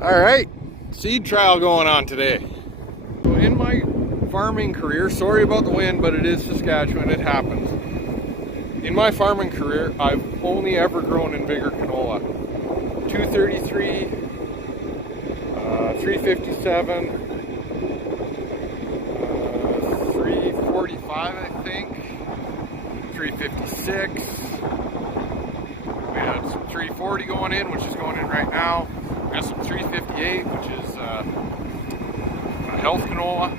All right, seed trial going on today. So in my farming career, sorry about the wind, but it is Saskatchewan, it happens. In my farming career, I've only ever grown Invigor Canola. 233, 357, 345 I think, 356. We had some 340 going in, which is going in right now. We got some 358, which is a health canola.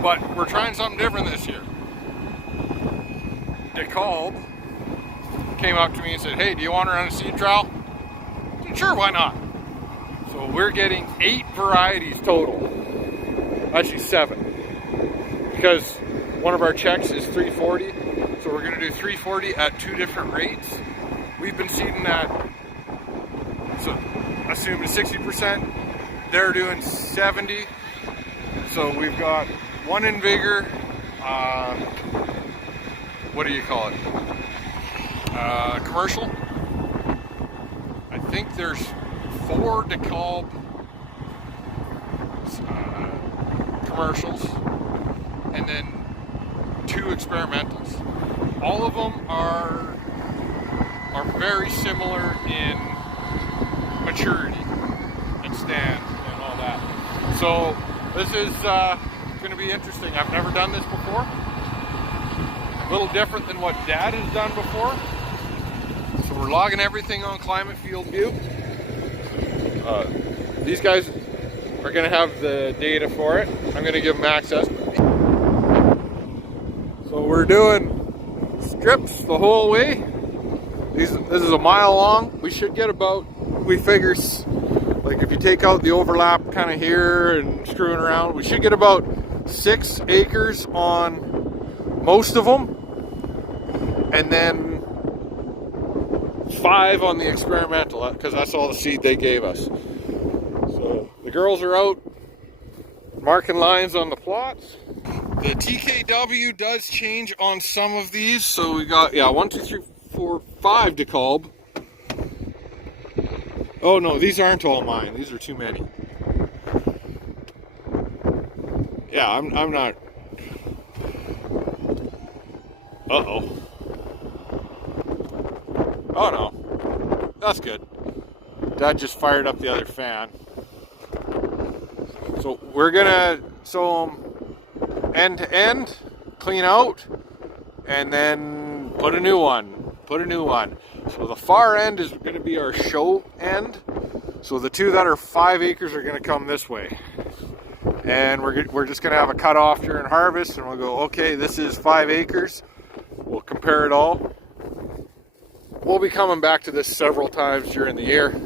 But we're trying something different this year. Dekalb came up to me and said, "Hey, do you want to run a seed trial?" I said, "Sure, why not?" So we're getting 8 varieties total. Actually 7. Because one of our checks is 340. So we're going to do 340 at 2 different rates. We've been seeding at, so assuming 60%, they're doing 70. So we've got one Invigor, what do you call it? Commercial. I think there's 4 Dekalb commercials, and then 2 experimentals. All of them are very similar in maturity and stand and all that. So this is going to be interesting. I've never done this before. A little different than what Dad has done before. So we're logging everything on Climate Field View. These guys are going to have the data for it. I'm going to give them access. So we're doing strips the whole way. This is a mile long. We should get about, we figure, like if you take out the overlap kind of here and screwing around, we should get about 6 acres on most of them, and then 5 on the experimental, because that's all the seed they gave us. So the girls are out marking lines on the plots. The TKW does change on some of these, so we got 1, 2, 3, 4, 5 Dekalb. Oh no, these aren't all mine. These are too many. Yeah, I'm not. Uh-oh. Oh no. That's good. Dad just fired up the other fan. So we're gonna sow them end to end, clean out, and then put a new one. So the far end is going to be our show end. So the 2 that are 5 acres are going to come this way. And we're just going to have a cutoff during harvest, and we'll go, okay, this is 5 acres. We'll compare it all. We'll be coming back to this several times during the year. I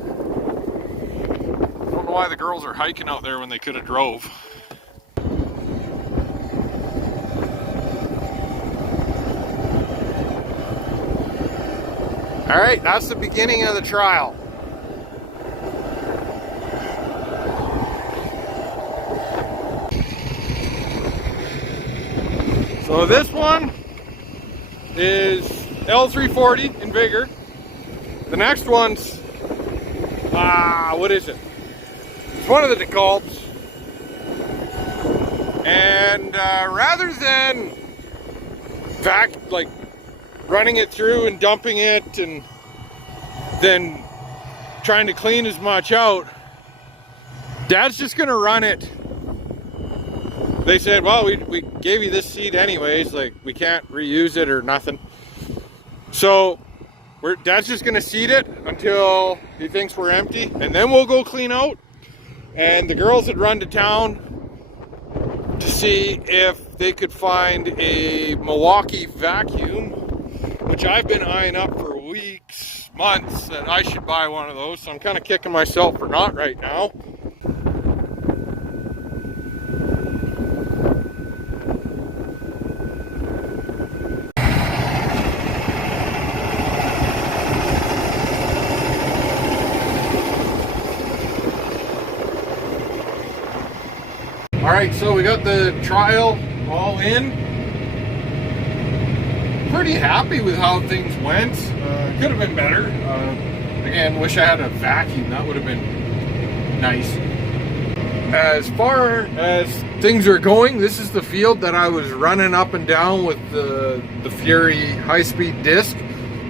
don't know why the girls are hiking out there when they could have drove. All right, that's the beginning of the trial. So this one is L340 Invigor. The next one's, what is it? It's one of the Dekalbs. And rather than running it through and dumping it and then trying to clean as much out, Dad's just gonna run it. They said, well, we gave you this seed anyways, like we can't reuse it or nothing. So Dad's just gonna seed it until he thinks we're empty, and then we'll go clean out. And the girls had run to town to see if they could find a Milwaukee vacuum, which I've been eyeing up for weeks, months, that I should buy one of those. So I'm kind of kicking myself for not right now. All right, so we got the trial all in. Pretty happy with how things went. Could have been better. Again, wish I had a vacuum. That would have been nice. As far as things are going, this is the field that I was running up and down with the Fury high-speed disc,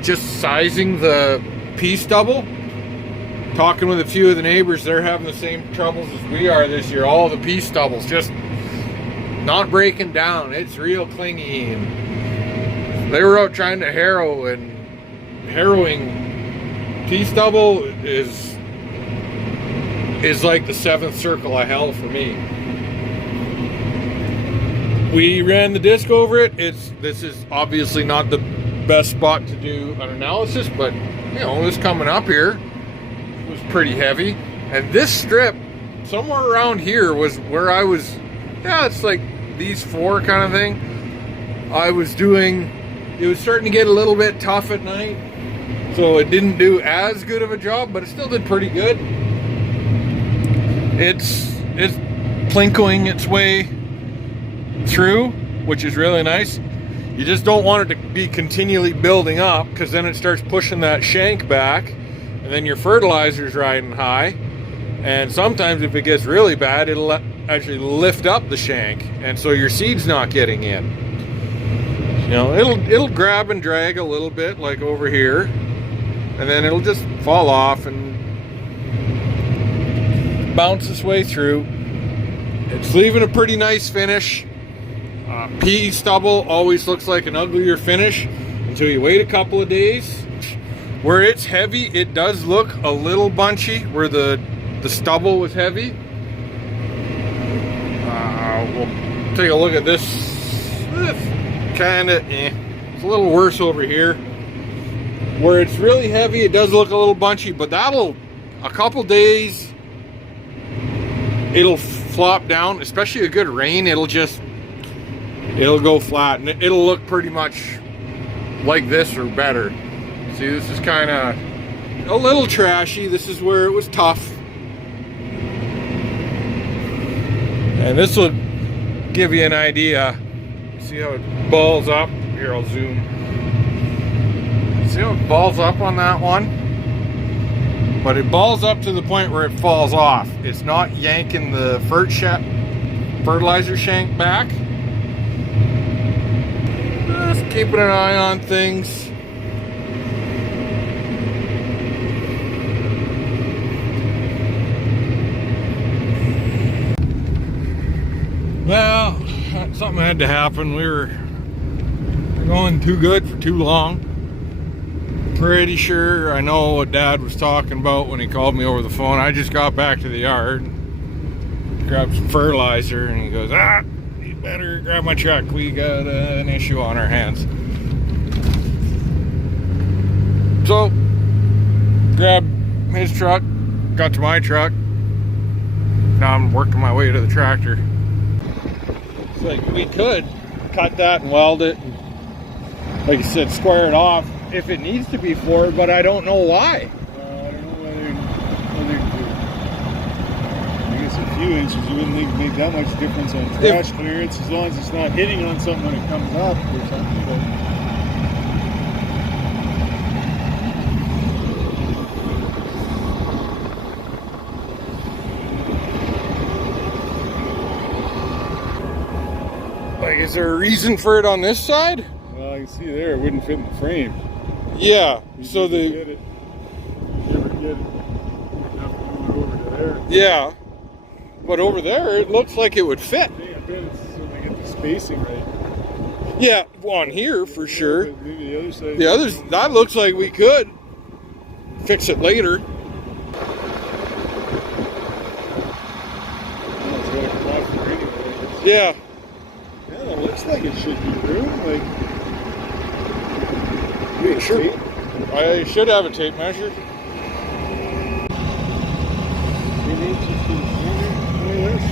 just sizing the pea stubble. Talking with a few of the neighbors, they're having the same troubles as we are this year. All the pea stubbles just not breaking down. It's real clingy. And they were out trying to harrow, and harrowing pea stubble is like the seventh circle of hell for me. We ran the disc over it. This is obviously not the best spot to do an analysis, but you know, this coming up here was pretty heavy. And this strip, somewhere around here, was where I was, yeah, it's like these four kind of thing. I was doing, it was starting to get a little bit tough at night, so it didn't do as good of a job, but it still did pretty good. It's plinkoing its way through, which is really nice. You just don't want it to be continually building up, because then it starts pushing that shank back, and then your fertilizer's riding high. And sometimes if it gets really bad, it'll actually lift up the shank, and so your seed's not getting in. You know, it'll grab and drag a little bit, like over here, and then it'll just fall off and bounce its way through. It's leaving a pretty nice finish. Pea stubble always looks like an uglier finish until you wait a couple of days. Where it's heavy, it does look a little bunchy where the stubble was heavy. We'll take a look at this. Kinda, it's a little worse over here. Where it's really heavy, it does look a little bunchy, but that'll, a couple days, it'll flop down. Especially a good rain, it'll go flat, and it'll look pretty much like this or better. See, this is kind of a little trashy. This is where it was tough. And this will give you an idea. See how it balls up? Here, I'll zoom. See how it balls up on that one? But it balls up to the point where it falls off. It's not yanking the fertilizer shank back. Just keeping an eye on things. Well, something had to happen. We were going too good for too long. Pretty sure I know what Dad was talking about when he called me over the phone. I just got back to the yard, grabbed some fertilizer, and he goes, you better grab my truck. We got an issue on our hands. So, grabbed his truck, got to my truck. Now I'm working my way to the tractor. It's like, we could cut that and weld it, and, like I said, square it off if it needs to be forward, but I don't know why. I don't know whether I guess a few inches, you wouldn't think it make that much difference on trash clearance, as long as it's not hitting on something when it comes up or something. But like, is there a reason for it on this side? Well, you can see there, it wouldn't fit in the frame. Yeah, You so never the... get it enough to move it over to there. Yeah, but over there, it looks like it would fit. I bet it's so they get the spacing right. Yeah, on here for sure. But maybe the other side. The others, that looks like we could fix it later. Oh, it's got a cloth anyway. Yeah. Yeah, that looks like it should be room. Like, Sure. I should have a tape measure. 3 inches to the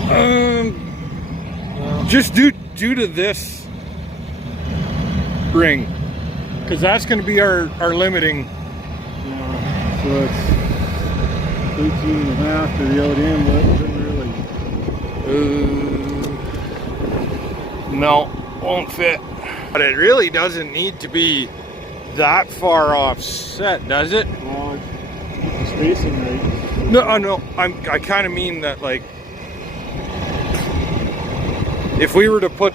center. Just due to this ring, because that's going to be our limiting. Yeah, so it's 13 and a half to the out end, but it doesn't really. No, won't fit. But it really doesn't need to be that far offset, does it? Keep the spacing right. No, no, I kind of mean that, like, if we were to put,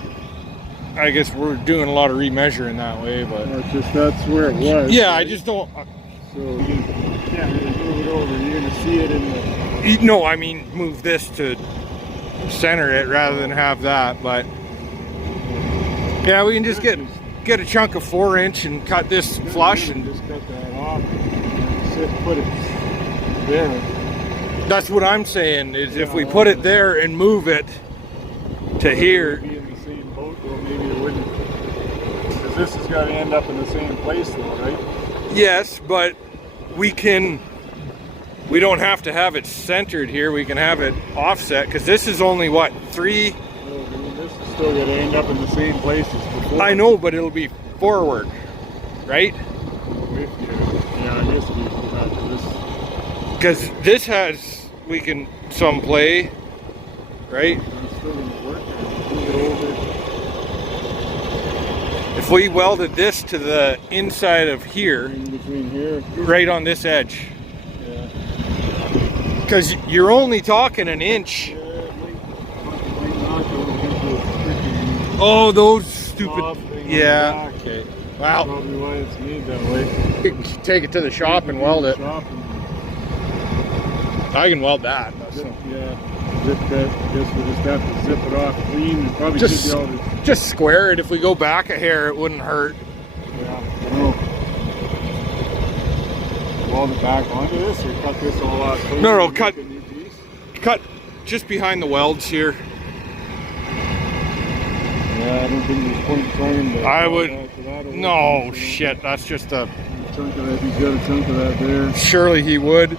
I guess we're doing a lot of remeasuring that way, but It's just that's where it was. yeah, right? I just don't. So you can't really move it over. You're gonna see it in the. No, I mean move this to center it rather than have that, but yeah, we can just get a chunk of 4-inch and cut this flush, and just cut that off and put it there. that's what I'm saying is if we put it there and move it to here. Be in the same boat, well, maybe it wouldn't. Because this has got to end up in the same place, though, right? Yes, but we don't have to have it centered here. We can have it offset because this is only what, 3. No, I mean, this is still going to end up in the same place as before. I know, but it'll be forward, right? Yeah, I guess we go back to this. Because this has, we can some play, right? It's still going to work. Move it over. If we welded this to the inside of here, In between here. right on this edge, Yeah. because you're only talking an inch. Yeah, it might not go into a freaking Oh, those stupid. knob thing on the Yeah. back. Okay. Wow. Probably why it's made that way. Take it to the shop and weld it. Shop and I can weld that. zip, yeah, zip that. I guess we just have to zip it off clean. And probably Just- should be able to. Just square it. If we go back a hair, it wouldn't hurt. Yeah, I know. Weld it back onto this or cut this all off? No, and cut- make a new piece? Cut just behind the welds here. Yeah, I don't think there's point trying to. I would. That'll No work. shit. That's just a. Chunk of that. He's got a chunk of that there. Surely he would.